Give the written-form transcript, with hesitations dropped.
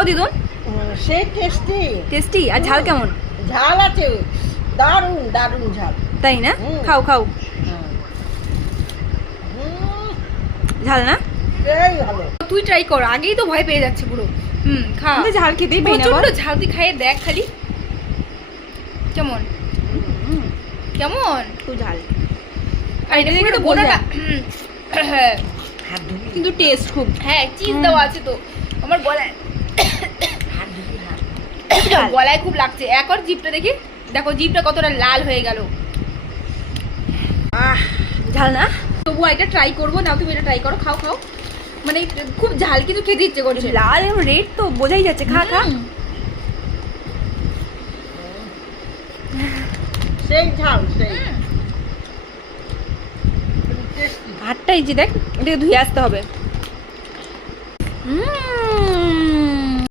খাও দিদুন। সেই টেস্টি। টেস্টি। আর ঝাল কেমন? ঝাল আছে, দারুণ দারুণ ঝাল। তাই না? খাও খাও। ঝাল না? এই ভালো। তুই ট্রাই কর, আগেই তো ভয় পেয়ে যাচ্ছে পুরো। খা। আমি তো ঝাল খেতেই পাই না। প্রচন্ড ঝাল, তুই খাইয়ে দেখ খালি কেমন কেমন। খুব ঝাল। আর এটা দেখে তো বোঝা বোনাটা হাত ধুবি, কিন্তু টেস্ট খুব। হ্যাঁ চিজ দেওয়া আছে তো। আমার গলায় হাত ধুবি, হাত। গলায় খুব লাগছে। একবার জিভটা দেখি, দেখো জিভটা কতটা লাল হয়ে গেল। ঝাল না? তবু এটা ট্রাই করবো না, তুমি এটা ট্রাই করো, খাও খাও। মানে খুব ঝাল কিন্তু খেতে ইচ্ছে করছে। লাল রেড তো বোঝাই যাচ্ছে। খা খা। সেই ঝাল, সেই টেস্টি। হাতটা এই যে দেখ, এটাকে ধুয়ে আসতে হবে।